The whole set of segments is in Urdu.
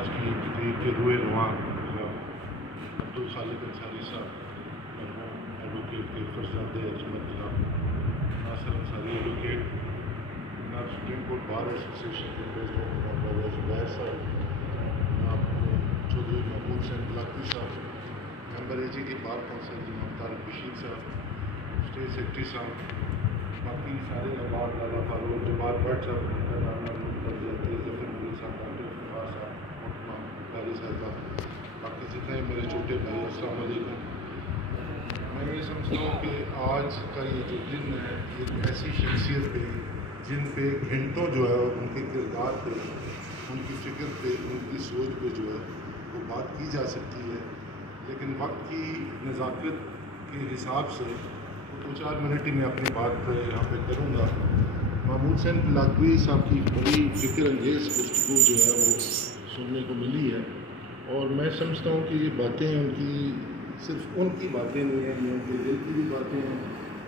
آج کی تقریب کے روئے رواں عبدالخالق انصاری صاحب، مرحوم ایڈوکیٹ کے فرزند عظمت جناب ناصر انصاری ایڈوکیٹ، جناب سپریم کورٹ بار ایسوسیشن کے پریزیڈنٹ جناب بابا زبیر صاحب، جناب چودھری محمود حسین بلاکی صاحب، ممبر اے جی کی بار کونسل جناب طارق بشیر صاحب، اسٹیٹ سیکرٹری صاحب، باقی سارے احباب، لالا فاروق جبار بٹ صاحب، قاری صاحبہ، باقی جتنے میرے چھوٹے بھائی، السلام علیکم۔ میں یہ سمجھتا ہوں کہ آج کا یہ جو دن ہے، ایک ایسی شخصیت پہ جن پہ گھنٹوں جو ہے ان کے کردار پہ، ان کی فکر پہ، ان کی سوچ پہ جو ہے وہ بات کی جا سکتی ہے، لیکن وقت کی نزاکت کے حساب سے 2-4 منٹ ہی میں اپنی بات یہاں پہ کروں گا۔ محمود حسین بلاکوی صاحب کی بڑی فکر انگیز گفتگو جو ہے وہ سننے کو ملی ہے، اور میں سمجھتا ہوں کہ یہ باتیں ان کی صرف ان کی باتیں نہیں ہیں، یہ ان کے دل کی بھی باتیں ہیں،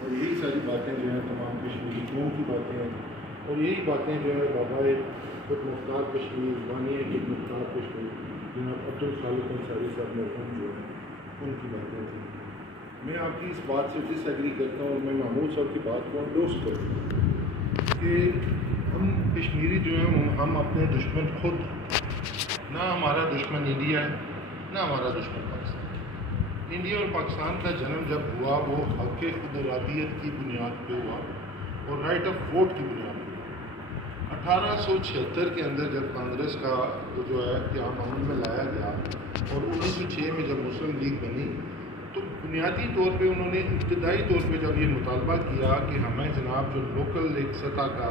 اور یہی ساری باتیں جو ہیں تمام کشمیری قوم کی باتیں ہیں، اور یہی باتیں جو ہے بابا خود مختار کشمیر، بانی خود مختار کشمیر جناب عبدالخالق انصاری صاحب مرحوم جو ہے ان کی باتیں تھیں۔ میں آپ کی اس بات سے ڈس ایگری کرتا ہوں، اور میں محمود صاحب کی بات کو انڈورس کرتا ہوں کہ ہم کشمیری جو ہیں ہم اپنے دشمن خود، نہ ہمارا دشمن انڈیا ہے نہ ہمارا دشمن پاکستان۔ انڈیا اور پاکستان کا جنم جب ہوا وہ حق خود ارادیت کی بنیاد پہ ہوا اور رائٹ آف ووٹ کی بنیاد پہ ہوا۔ 1876 کے اندر جب کانگریس کا جو ہے قیام عمل میں لایا گیا، اور 1906 میں جب مسلم لیگ بنی، تو بنیادی طور پہ انہوں نے ابتدائی طور پہ جب یہ مطالبہ کیا کہ ہمیں جناب جو لوکل ایک سطح کا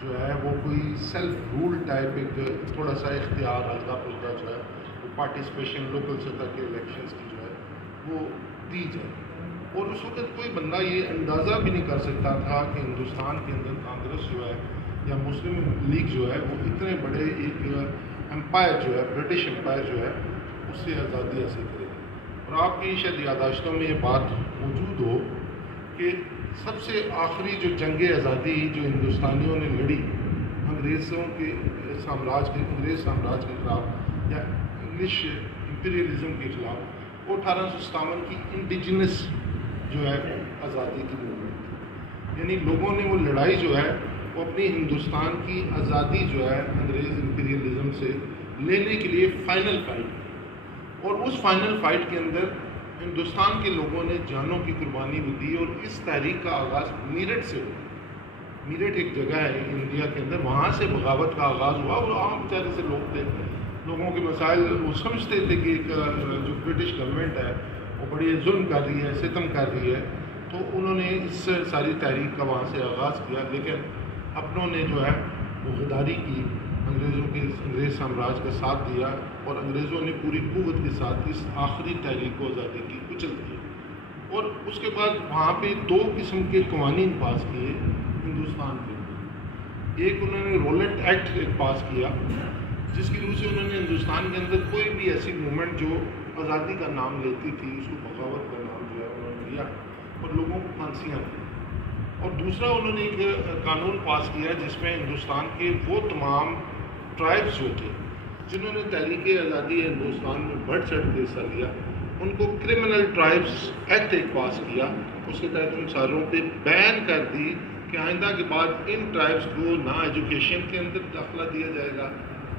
جو ہے وہ کوئی سیلف رول ٹائپ ایک تھوڑا سا اختیار ہلکا پھلکا جو ہے وہ پارٹیسپیشن لوکل سطح کے الیکشنز کی جو ہے وہ دی جائے، اور اس وقت کوئی بندہ یہ اندازہ بھی نہیں کر سکتا تھا کہ ہندوستان کے اندر کانگریس جو ہے یا مسلم لیگ جو ہے وہ اتنے بڑے ایک امپائر جو ہے، برٹش امپائر جو ہے، اس سے آزادی حاصل کرے گی۔ اور آپ کی شاید یادداشتوں میں یہ بات موجود ہو کہ سب سے آخری جو جنگ آزادی جو ہندوستانیوں نے لڑی انگریزوں کے سامراج کے، انگریز سامراج کے خلاف یا انگلش امپیریلزم کے خلاف، وہ 1857 کی انڈیجنس جو ہے آزادی کی موومنٹ تھی، یعنی لوگوں نے وہ لڑائی جو ہے وہ اپنی ہندوستان کی آزادی جو ہے انگریز امپیریلزم سے لینے کے لیے فائنل فائٹ کی، اور اس فائنل فائٹ کے اندر ہندوستان کے لوگوں نے جانوں کی قربانی بھی دی، اور اس تحریک کا آغاز میرٹھ سے ہوا۔ میرٹھ ایک جگہ ہے انڈیا کے اندر، وہاں سے بغاوت کا آغاز ہوا، اور عام بیچارے سے لوگ تھے، لوگوں کے مسائل وہ سمجھتے تھے کہ ایک جو برٹش گورنمنٹ ہے وہ بڑی ظلم کر رہی ہے، ستم کر رہی ہے، تو انہوں نے اس ساری تحریک کا وہاں سے آغاز کیا، لیکن اپنوں نے جو ہے وہ غداری کی، انگریز سامراج کا ساتھ دیا، اور انگریزوں نے پوری قوت کے ساتھ اس آخری تحریک کو آزادی کی کچل دیا۔ اور اس کے بعد وہاں پہ 2 قسم کے قوانین پاس کیے ہندوستان کے۔ ایک انہوں نے رولٹ ایکٹ ایک پاس کیا، جس کی روح سے انہوں نے ہندوستان کے اندر کوئی بھی ایسی موومنٹ جو آزادی کا نام لیتی تھی اس کو بغاوت کا نام جو ہے انہوں نے لیا، اور لوگوں کو پھانسیاں دی۔ اور دوسرا انہوں نے ایک قانون پاس کیا جس میں ہندوستان کے وہ تمام ٹرائبس جو تھے جنہوں نے تحریک آزادی ہندوستان میں بڑھ چڑھ کے حصہ لیا، ان کو کرمنل ٹرائبس ایکٹ ایک پاس کیا، اس کے تحت ان ساروں پہ بین کر دی کہ آئندہ کے بعد ان ٹرائبس کو نہ ایجوکیشن کے اندر داخلہ دیا جائے گا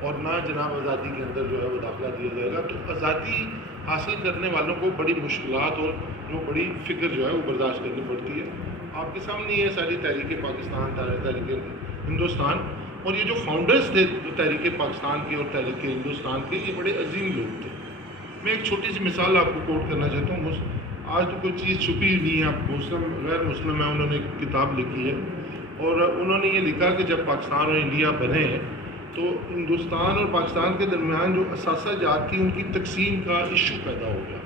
اور نہ جناب آزادی کے اندر جو ہے وہ داخلہ دیا جائے گا۔ تو آزادی حاصل کرنے والوں کو بڑی مشکلات اور وہ بڑی فکر جو ہے وہ برداشت کرنی پڑتی ہے۔ آپ کے سامنے یہ ساری تحریک پاکستان، تحریک ہندوستان، اور یہ جو فاؤنڈرز تھے تحریک پاکستان کے اور تحریک ہندوستان کے، یہ بڑے عظیم لوگ تھے۔ میں ایک چھوٹی سی مثال آپ کو کوٹ کرنا چاہتا ہوں۔ آج تو کوئی چیز چھپی نہیں ہے، اب مسلم غیر مسلم ہے، انہوں نے ایک کتاب لکھی ہے، اور انہوں نے یہ لکھا کہ جب پاکستان اور انڈیا بنے تو ہندوستان اور پاکستان کے درمیان جو اثاثہ جات تھی ان کی تقسیم کا ایشو پیدا ہو گیا۔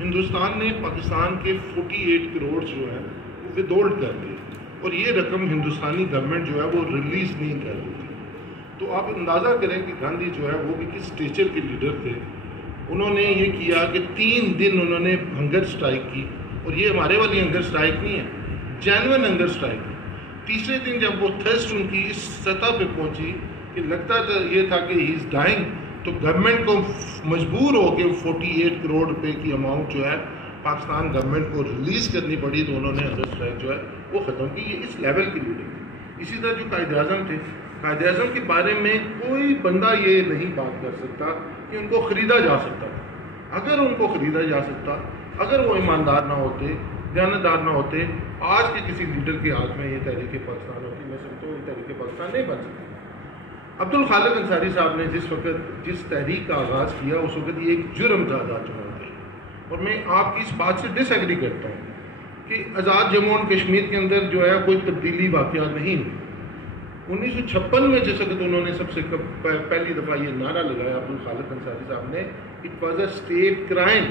ہندوستان نے پاکستان کے 48 کروڑ جو ہیں وہ ودہولڈ کر دیے، اور یہ رقم ہندوستانی گورنمنٹ جو ہے وہ ریلیز نہیں کر رہی تھی۔ تو آپ اندازہ کریں کہ گاندھی جو ہے وہ بھی کس اسٹیچر کے لیڈر تھے۔ انہوں نے یہ کیا کہ 3 دن انہوں نے ہنگر سٹرائک کی، اور یہ ہمارے والی ہنگر سٹرائک نہیں ہے، جینوئن ہنگر سٹرائک ہے۔ تیسرے دن جب وہ تھرسٹ ان کی اس سطح پہ پہنچی کہ لگتا تھا یہ تھا کہ ہی از ڈائنگ، تو گورنمنٹ کو مجبور ہو کے 48 کروڑ روپے کی اماؤنٹ جو ہے پاکستان گورنمنٹ کو ریلیز کرنی پڑی، تو انہوں نے اگست اسٹرائک جو ہے وہ ختم کی. یہ اس لیول کی لیڈنگ ہے. اسی طرح جو قائد اعظم تھے، قائد اعظم کے بارے میں کوئی بندہ یہ نہیں بات کر سکتا کہ ان کو خریدا جا سکتا. اگر ان کو خریدا جا سکتا، اگر وہ ایماندار نہ ہوتے، دیانتدار نہ ہوتے، آج کے کسی لیڈر کے ہاتھ میں یہ تحریک پاکستان ہوتی، میں سمجھتا ہوں یہ تحریک پاکستان نہیں بن سکتی. عبدالخالق انصاری صاحب نے جس تحریک کا آغاز کیا، اس وقت یہ ایک جرم تھا آزاد جموں کے. اور میں آپ کی اس بات سے ڈس ایگری کرتا ہوں کہ آزاد جموں اور کشمیر کے اندر جو ہے کوئی تبدیلی واقعہ نہیں ہوئی. 1956 میں جس وقت انہوں نے سب سے پہلی دفعہ یہ نعرہ لگایا عبدالخالق انصاری صاحب نے، it was a state crime.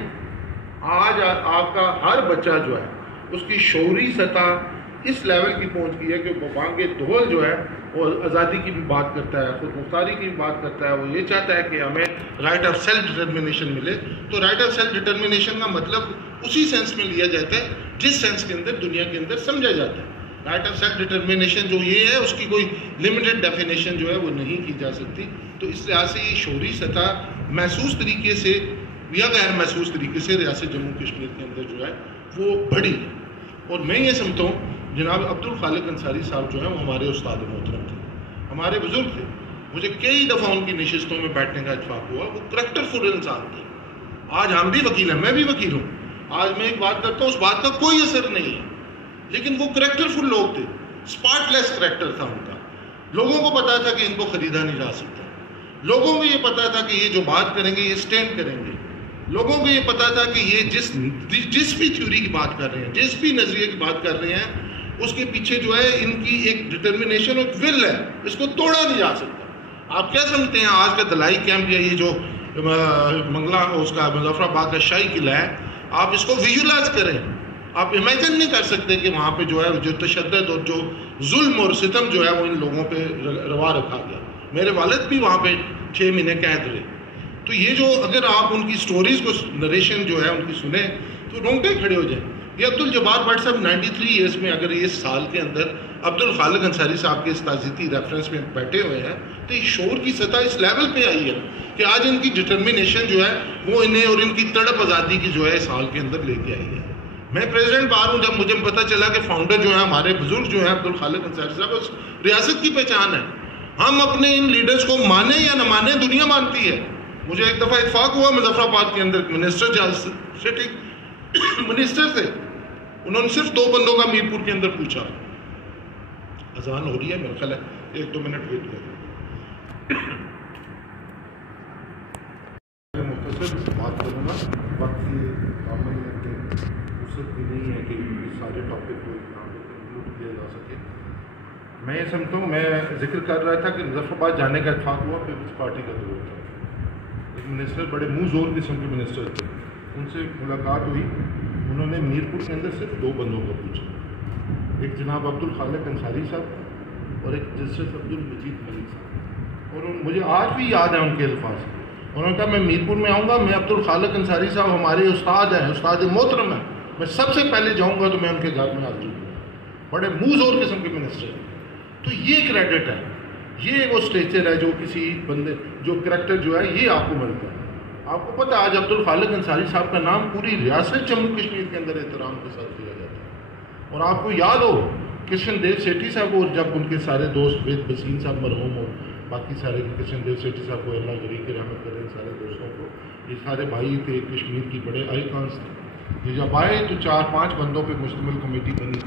آج آپ کا ہر بچہ جو ہے اس کی شعوری سطح اس لیول کی پہنچ گئی ہے کہ وہ بانگ دھول جو ہے وہ آزادی کی بھی بات کرتا ہے، خود مختاری کی بھی بات کرتا ہے. وہ یہ چاہتا ہے کہ ہمیں رائٹ آف سیلف ڈٹرمنیشن ملے. تو رائٹ آف سیلف ڈٹرمنیشن کا مطلب اسی سینس میں لیا جاتا ہے جس سینس کے اندر دنیا کے اندر سمجھا جاتا ہے. رائٹ آف سیلف ڈٹرمنیشن جو یہ ہے اس کی کوئی لمیٹڈ ڈیفینیشن جو ہے وہ نہیں کی جا سکتی. تو اس لحاظ سے یہ شعوری سطح محسوس طریقے سے یا غیر محسوس طریقے سے ریاست جموں کشمیر کے اندر جو ہے وہ بڑھی. اور میں یہ سمجھتا ہوں جناب عبدالخالق انصاری صاحب جو ہیں وہ ہمارے استاد محترم تھے، ہمارے بزرگ تھے. مجھے کئی دفعہ ان کی نشستوں میں بیٹھنے کا اتفاق ہوا. وہ کریکٹر فل انسان تھے. آج ہم بھی وکیل ہیں، میں بھی وکیل ہوں. آج میں ایک بات کرتا ہوں، اس بات کا کوئی اثر نہیں ہے، لیکن وہ کریکٹر فل لوگ تھے. اسپاٹ لیس کریکٹر تھا ان کا. لوگوں کو پتا تھا کہ ان کو خریدا نہیں جا سکتا. لوگوں کو یہ پتا تھا کہ یہ جو بات کریں گے یہ اسٹینڈ کریں گے. لوگوں کو یہ پتا تھا کہ یہ جس بھی تھیوری کی بات کر رہے ہیں، جس بھی نظریے کی بات کر رہے ہیں، اس کے پیچھے جو ہے ان کی ایک ڈٹرمنیشن اور ول ہے، اس کو توڑا نہیں جا سکتا. آپ کیا سمجھتے ہیں آج کا دلائی کیمپ یا یہ جو منگلا اس کا مظفر آباد کا شاہی قلعہ ہے، آپ اس کو ویژولائز کریں. آپ امیجن نہیں کر سکتے کہ وہاں پہ جو ہے جو تشدد اور جو ظلم اور ستم جو ہے وہ ان لوگوں پہ روا رکھا گیا. میرے والد بھی وہاں پہ 6 مہینے قید رہے. تو یہ جو اگر آپ ان کی سٹوریز کو نریشن جو ہے ان کی سنیں تو رونگٹے کھڑے ہو جائیں. یہ عبدالجبار بٹ صاحب 93 ایئرس میں اگر یہ سال کے اندر عبدالخالق انصاری صاحب کے اس تعزیتی ریفرنس میں بیٹھے ہوئے ہیں تو یہ شعور کی سطح اس لیول پہ آئی ہے کہ آج ان کی ڈٹرمنیشن جو ہے وہ انہیں اور ان کی تڑپ آزادی کی جو ہے اس سال کے اندر لے کے آئی ہے. میں پریزیڈنٹ بار ہوں، جب مجھے پتا چلا کہ فاؤنڈر جو ہے ہمارے بزرگ جو ہیں عبدالخالق انصاری صاحب اس ریاست کی پہچان ہے. ہم اپنے ان لیڈرز کو مانیں یا نہ مانیں، دنیا مانتی ہے. مجھے ایک دفعہ اتفاق ہوا مظفر آباد کے اندر منسٹر تھے، انہوں نے صرف 2 بندوں کا میرپور کے اندر پوچھا. اذان ہو رہی ہے، میرا خیال ہے 1-2 منٹ ویٹ کریں. مختصر بات کروں گا، باقی فرصت بھی نہیں ہے کہ سارے ٹاپک کو یہاں پہ کنکلوڈ کیا جا سکے. میں یہ سمجھتا ہوں، میں ذکر کر رہا تھا کہ مظفر آباد جانے کا اتفاق ہوا، پیپلز پارٹی کا دور تھا. ایک منسٹر بڑے منہ زور قسم کے منسٹر تھے، ان سے ملاقات ہوئی. انہوں نے میرپور کے اندر صرف 2 بندوں کو پوچھا، ایک جناب عبدالخالق انصاری صاحب اور ایک جسٹس عبدالمجید ملک صاحب. اور مجھے آج بھی یاد ہے ان کے الفاظ. انہوں نے کہا میں میرپور میں آؤں گا، میں عبدالخالق انصاری صاحب ہمارے استاد ہیں، استاد محترم ہیں، میں سب سے پہلے جاؤں گا تو میں ان کے گھر میں حاضر ہوں. بڑے منہ زور قسم کے منسٹر ہیں. تو یہ کریڈٹ ہے، یہ وہ اسٹیچر ہے جو کسی بندے جو کریکٹر جو ہے یہ آپ کو ملتا ہے. آپ کو پتہ آج عبدالخالق انصاری صاحب کا نام پوری ریاست جموں کشمیر کے اندر احترام کے ساتھ دیا جاتا ہے. اور آپ کو یاد ہو کرشن دیو سیٹھی صاحب اور جب ان کے سارے دوست وید بسین صاحب مرحوم اور باقی سارے کرشن دیو سیٹھی صاحب کو اللہ غریب کی رحمت کرے، سارے دوستوں کو، یہ سارے بھائی تھے کشمیر کی بڑے آئیکانس تھے. یہ جب آئے تو 4-5 بندوں پہ مشتمل کمیٹی بنی.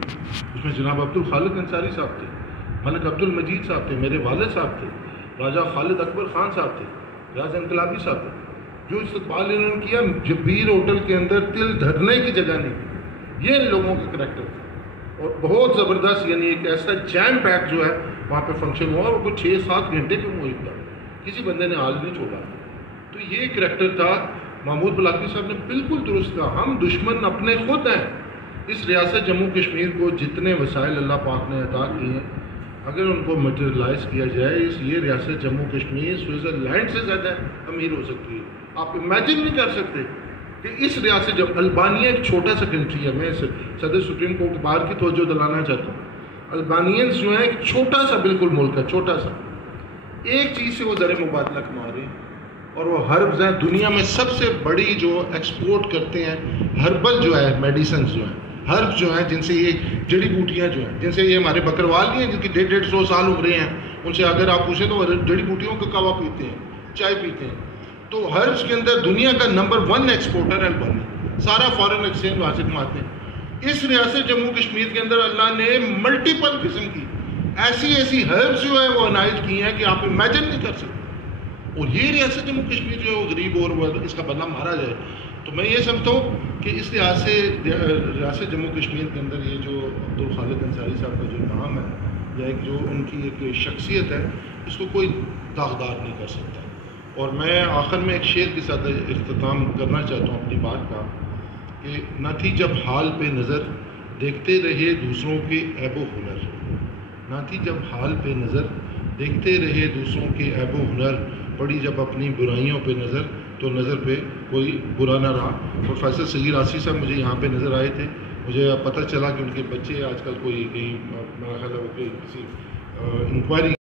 اس میں جناب عبدالخالق انصاری صاحب تھے، ملک عبدالمجید صاحب تھے، میرے والد صاحب تھے، راجہ خالد اکبر خان صاحب تھے، ریاض انقلابی صاحب تھے. جو استقبال انہوں نے کیا، جبیر ہوٹل کے اندر تل دھرنے کی جگہ نہیں. یہ لوگوں کا کریکٹر تھا اور بہت زبردست، یعنی ایک ایسا جیم پیک جو ہے وہاں پہ فنکشن ہوا اور وہ 6-7 گھنٹے کے محیط تھا، کسی بندے نے حال نہیں چھوڑا. تو یہ کریکٹر تھا. محمود بلاکی صاحب نے بالکل درست کہا، ہم دشمن اپنے خود ہیں. اس ریاست جموں کشمیر کو جتنے وسائل اللہ پاک نے عطا کیے ہیں، اگر ان کو میٹیریلائز کیا جائے، یہ ریاست جموں کشمیر سوئٹزرلینڈ سے زیادہ امیر ہو سکتی ہے. آپ امیجن نہیں کر سکتے کہ اس ریاست جب البانیہ ایک چھوٹا سا کنٹری ہے. میں صدر سپریم کورٹ بار کی توجہ دلانا چاہتا ہوں. البانیئنس جو ہیں ایک چھوٹا سا بالکل ملک ہے، چھوٹا سا. ایک چیز سے وہ زر مبادلہ کما رہے ہیں، اور وہ ہربز ہیں دنیا میں سب سے بڑی جو ایکسپورٹ کرتے ہیں ہربل جو ہے میڈیسنز جو ہیں ہربز جو ہیں جن سے یہ جڑی بوٹیاں جو ہیں جن سے یہ ہمارے بکروال نہیں ہیں جن کی 150 سال عمریں ہیں ان سے اگر آپ پوچھیں تو جڑی بوٹیوں کا کہوا پیتے ہیں چائے پیتے ہیں. تو ہربز کے اندر دنیا کا نمبر 1 ایکسپورٹر ہے البانی سارا فارن ایکسچینج وہاں سے کماتے ہیں. اس ریاست جموں کشمیر کے اندر اللہ نے ملٹیپل قسم کی ایسی ہربز جو ہے وہ عنایت کی ہیں کہ آپ امیجن نہیں کر سکتے. اور یہ ریاست جموں کشمیر جو ہے وہ غریب اور اس کا بندہ مارا جائے. تو میں یہ سمجھتا ہوں کہ اس لحاظ سے ریاست جموں کشمیر کے اندر یہ جو عبدالخالق انصاری صاحب کا جو نام ہے یا ایک جو ان کی ایک شخصیت ہے اس کو کوئی داغدار نہیں کر سکتا. اور میں آخر میں ایک شعر کے ساتھ اختتام کرنا چاہتا ہوں اپنی بات کا کہ نہ تھی جب حال پہ نظر دیکھتے رہے دوسروں کے عیب و ہنر. نہ تھی جب حال پہ نظر دیکھتے رہے دوسروں کے عیب و ہنر. پڑی جب اپنی برائیوں پہ نظر تو نظر پہ کوئی برا نہ رہا. پروفیسر صغیر آصفی صاحب مجھے یہاں پہ نظر آئے تھے. مجھے پتہ چلا کہ ان کے بچے آج کل کوئی کہیں میرا خیال ہے وہ کسی انکوائری